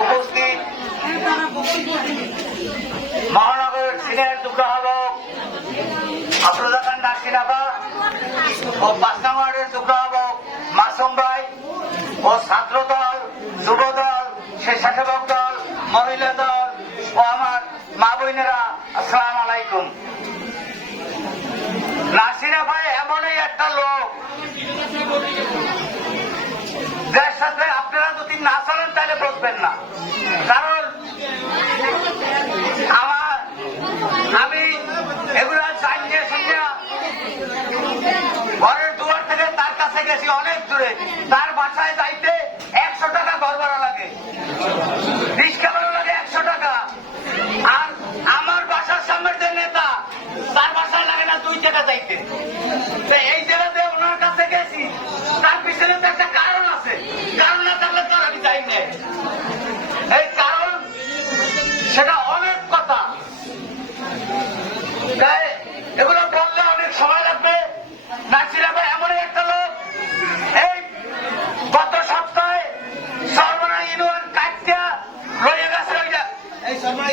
উপস্থিত মহানগরের সিনিয়র যুগ্ম আহ্বায়ক আফরোজা খান নাসিনাফা ও পাঁচ নম্বরের যুগ্ম মাসুম ভাই ও ছাত্র দল যুব দল স্বেচ্ছাসেবক মহিলা দল ও আমার মা বোনেরা, আসসালাম আলাইকুম। নাসিনা ভাই এমনই একটা লোক বসবেন না। কারণ আমার আমি এগুলা জানিয়ে শুনিয়া ঘরের দুয়ার থেকে তার কাছে গেছি অনেক দূরে। তার বাসায় যাইতে একশো টাকা ঘর ভাড়া লাগে। লাগে একশো টাকা। আর আমার বাসার সামনের যে নেতা, তার বাসায় লাগে না দুই টাকা যাইতে। এই এগুলো বললে অনেক সময় লাগবে। নাসির আবার এমন একটা লোক। এই গত সপ্তাহে সর্বনা ইউনিয়ন কাটিয়া রয়ে গেছে ওইটা। এই সর্বনা